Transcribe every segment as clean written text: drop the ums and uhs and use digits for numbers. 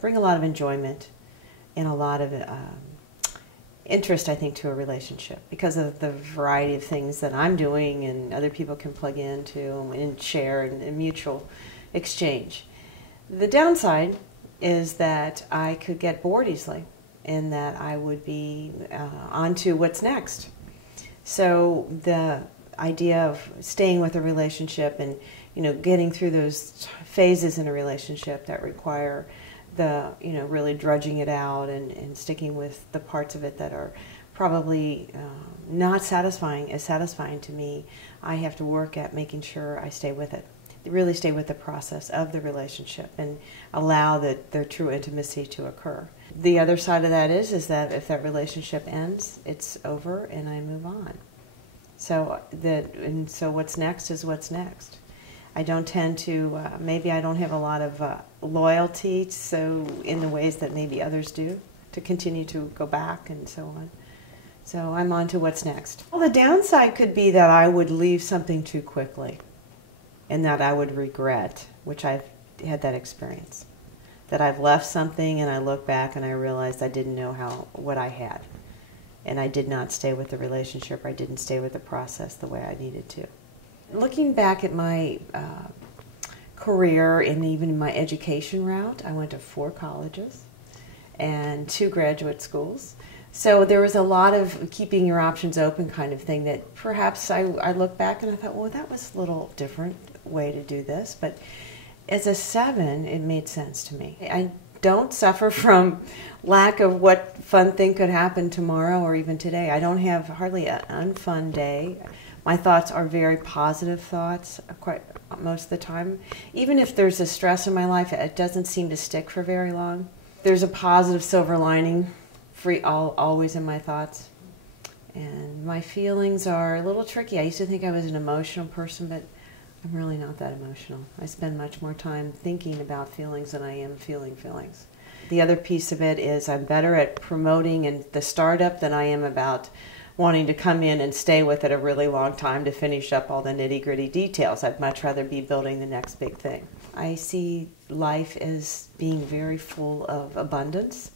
bring a lot of enjoyment and a lot of interest, I think, to a relationship because of the variety of things that I'm doing and other people can plug into and share and mutual exchange. The downside is that I could get bored easily and that I would be on to what's next. So the idea of staying with a relationship and getting through those phases in a relationship that require the really drudging it out and sticking with the parts of it that are probably not satisfying to me, I have to work at making sure I stay with it, really stay with the process of the relationship and allow their true intimacy to occur. The other side of that is that if that relationship ends, it's over and I move on. So what's next is what's next. I don't tend to, maybe I don't have a lot of loyalty, so in the ways that maybe others do, to continue to go back and so on. So I'm on to what's next. Well, the downside could be that I would leave something too quickly and that I would regret, which I've had that experience. That I've left something and I look back and I realized I didn't know what I had. And I did not stay with the relationship, or I didn't stay with the process the way I needed to. Looking back at my career and even my education route, I went to 4 colleges and 2 graduate schools. So there was a lot of keeping your options open kind of thing that perhaps I look back and I thought, well, that was a little different way to do this. But as a 7, it made sense to me. I don't suffer from lack of what fun thing could happen tomorrow or even today. I don't have hardly an unfun day. My thoughts are very positive thoughts quite most of the time. Even if there's a stress in my life, it doesn't seem to stick for very long. There's a positive silver lining always in my thoughts. And my feelings are a little tricky. I used to think I was an emotional person, but I'm really not that emotional. I spend much more time thinking about feelings than I am feeling feelings. The other piece of it is I'm better at promoting and the startup than I am about wanting to come in and stay with it a really long time to finish up all the nitty-gritty details. I'd much rather be building the next big thing. I see life as being very full of abundance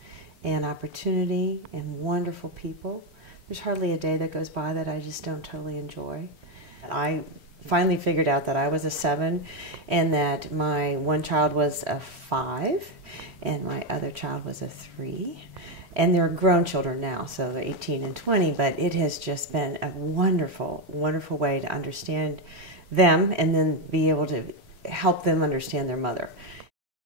and opportunity and wonderful people. There's hardly a day that goes by that I just don't totally enjoy. I finally figured out that I was a 7 and that my one child was a 5 and my other child was a 3. And they're grown children now, so they're 18 and 20, but it has just been a wonderful, wonderful way to understand them and then be able to help them understand their mother.